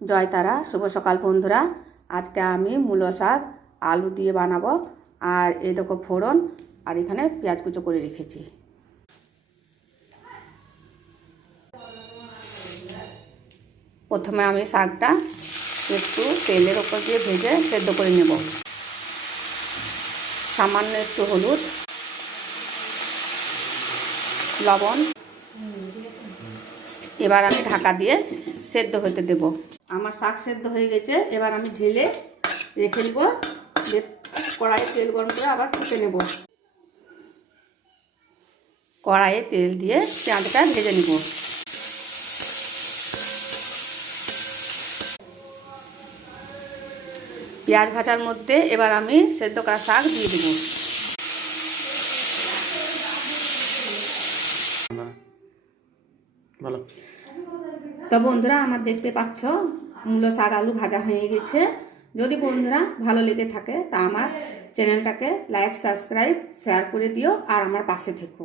জয় তারা, শুভ সকাল বন্ধুরা। আজকে আমি মূলো শাক আলু দিয়ে বানাবো। আর এই দেখো ফোড়ন, আর এখানে পেঁয়াজ কুচো করে রেখেছি। প্রথমে আমি শাকটা একটু তেলের ওপর দিয়ে ভেজে সেদ্ধ করে নেব। সামান্য একটু হলুদ, লবণ, এবার আমি ঢাকা দিয়ে সেদ্ধ হতে দেব। আমার শাক সেদ্ধ হয়ে গেছে, এবার আমি ঢেলে রেখে দেবো। কড়াইয়ে তেল গরম করে আবার ফুটে নেব। কড়াইয়ে তেল দিয়ে পেঁয়াজটা ভেজে নেব। পেঁয়াজ ভাজার মধ্যে এবার আমি সেদ্ধ করা শাক দিয়ে দেব। তো বন্ধুরা, আমার দেখতে পাচ্ছ মূলো শাক আলু ভাজা হয়ে গেছে। যদি বন্ধুরা ভালো লেগে থাকে তা আমার চ্যানেলটাকে লাইক, সাবস্ক্রাইব, শেয়ার করে দিও আর আমার পাশে থেকো।